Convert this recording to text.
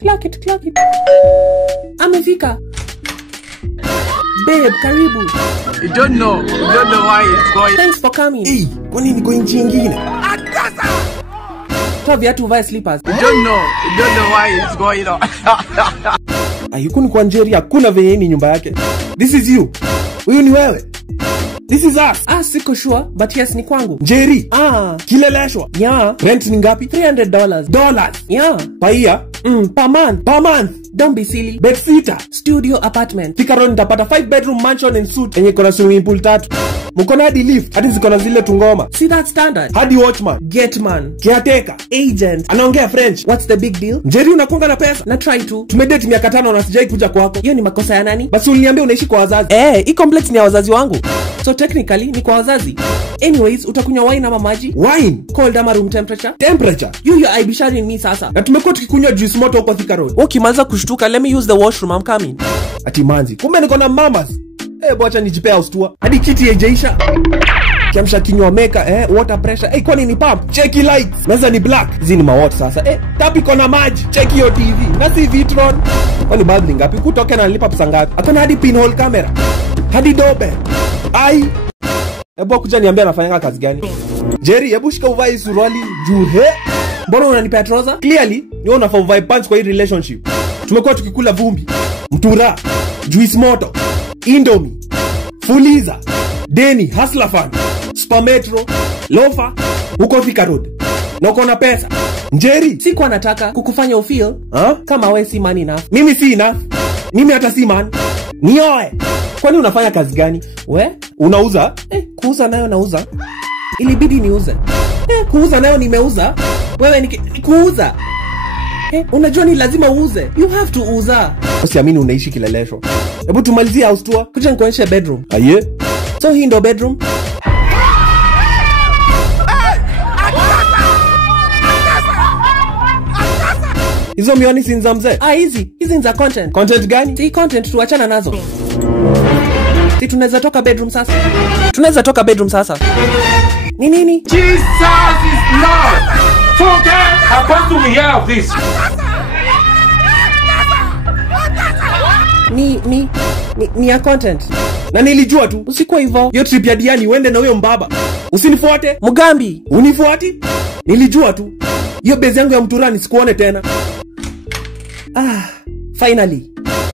Clock it. Amefika. Babe, karibu. You don't know why it's going. Thanks for coming. Hey, kwani niko nchi nyingine? Toa viatu uvae slippers. You don't know why it's going on. Ayuko ni kwa Njeri, hakuna venye ni nyumba yake. This is you. Huyu ni wewe. This is us. Siko sure, but yes ni kwangu. Njeri. Kileleshwa. Yeah. Rent ni ngapi? $300. Dollars. Yeah. Per year? Per month. Per month. Don't be silly. Bed sitter. Studio apartment. Thika Road nitapata 5-bedroom mansion and suite yenye iko na swimming pool 3. Mkono hadi lift, hadi ziko na zile tungoma. See that standard? Hadi watchman, Gateman, caretaker, agent. anaongea French. What's the big deal? Njeri unakonga na pesa? Na try to. Tumedate miaka 5 na sijai kuja kwako. Hiyo ni makosa ya nani? Basi uliniambia unaishi kwa wazazi. Hii complex ni ya wazazi wangu. So technically ni kwa wazazi. Anyways, utakunywa wine ama maji? Wine? Cold ama room temperature? Temperature? You aibishani ni sasa. Na tumekuwa tukikunywa juice moto huko Thika Road. Ukimaliza kushtuka, let me use the washroom, I'm coming. Ati manzi, kumbe niko na mamas. Bwacha nijipea austua. Hadi kiti haijaisha. Kiamsha kinywa meka, water pressure. Kwani ni pump? Check lights. Meza ni black. Hizi ni mawat sasa. Tap iko na maji. Check your TV. Na si Vitron. Kwani bulb ngapi? Kutoke na nilipa pesa ngapi? Akona hadi pinhole camera. Hadi doorbell. Kuja niambia anafanya kazi gani? Jerry, hebu shika uvae suruali juu. Mbona unanipea trouser? Clearly, ni unafaa uvae pants kwa hii relationship. Tumekuwa tukikula vumbi, mtura, juice moto, Indomie, Fuliza, Deni, Hustler Fan, Super Metro, Lofa, huko Thika Road. Na uko na pesa. Njeri, sikuwa nataka kukufanya ufeel kama we si man enough. Mimi si enough. Mimi hata si man. Nioe. Kwani unafanya kazi gani? We? Unauza? Kuuza nayo nauza. Ilibidi niuze. Kuuza nayo nimeuza. Wewe ni kuuza. Unajua ni lazima uuze. You have to uza. Usiamini unaishi kileleshwa. Hebu tumalizie house tour. Kuja nikuonyeshe bedroom. Aye. So hii ndo bedroom. Hizo mioni si za mzee? Hizi ni za content. Content gani? Si content tuachana nazo. Si tunaweza toka bedroom sasa. Tunaweza toka bedroom sasa. Ni nini? Jesus is Lord. Forget happens to me of this. Ni ya content. Na nilijua tu. Usikuwa hivyo. Hiyo trip ya Diani uende na huyo mbaba. Usinifuate. Mugambi. Unifuati? Nilijua tu. Hiyo base yangu ya mturani sikuone tena. Finally.